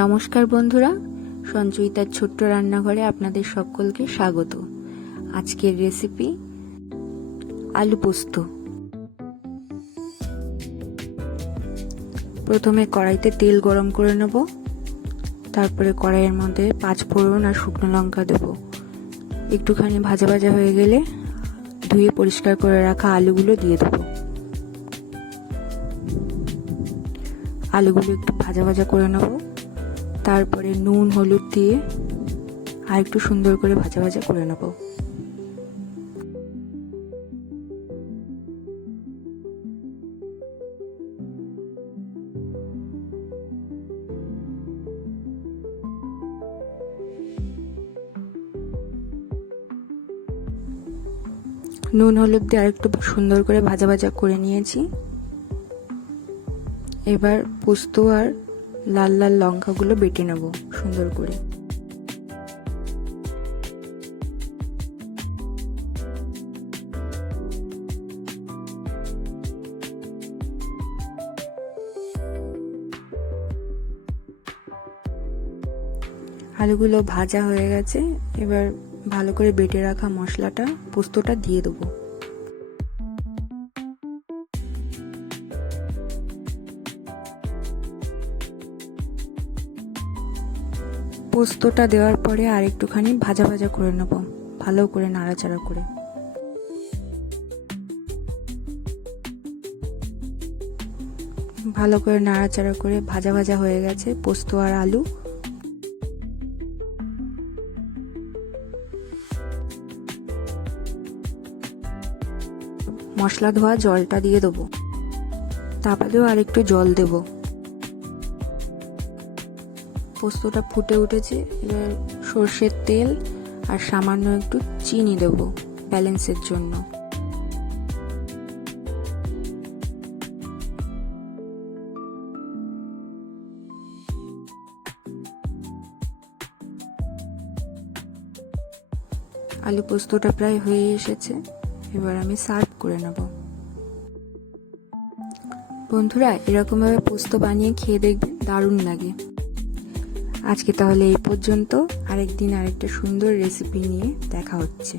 নমস্কার বন্ধুরা, সঞ্চয়িতার ছোট্ট রান্নাঘরে আপনাদের সকলকে স্বাগত। আজকের রেসিপি আলু পোস্ত। প্রথমে কড়াইতে তেল গরম করে নেব, তারপরে কড়াইয়ের মধ্যে 5 ফোড়ন আর শুকনো লঙ্কা দেব। একটুখানি ভাজা ভাজা হয়ে গেলে ধুয়ে পরিষ্কার করে রাখা আলুগুলো দিয়ে দেব। আলুগুলো একটু ভাজা ভাজা করে নেব, তারপরে নুন হলুদ দিয়ে আর একটু সুন্দর করে ভাজা ভাজা করে নেব। নুন হলুদ দিয়ে আরেকটু সুন্দর করে ভাজা ভাজা করে নিয়েছি। এবার পোস্ত আর লাল লাল লঙ্কাগুলো বেটে নেব সুন্দর করে। আলুগুলো ভাজা হয়ে গেছে, এবার ভালো করে বেটে রাখা মশলাটা পোস্তটা দিয়ে দেবো। পোস্তটা দেওয়ার পরে আর একটুখানি ভাজা ভাজা করে নেব, ভালো করে নাড়াচাড়া করে। ভালো করে নাড়াচাড়া করে ভাজা ভাজা হয়ে গেছে পোস্ত আর আলু। মশলা ধোয়া জলটা দিয়ে দেবো, তারপরেও আর একটু জল দেব। পোস্তটা ফুটে উঠেছে, এবার সর্ষের তেল আর সামান্য একটু চিনি দেব ব্যালেন্সের জন্য। আলু পোস্তটা প্রায় হয়ে এসেছে, এবার আমি সার্ভ করে নেব। বন্ধুরা, এরকমভাবে পোস্ত বানিয়ে খেয়ে দেখবেন, দারুণ লাগে। আজকে তাহলে এই পর্যন্ত, আরেকদিন আরেকটা সুন্দর রেসিপি নিয়ে দেখা হচ্ছে।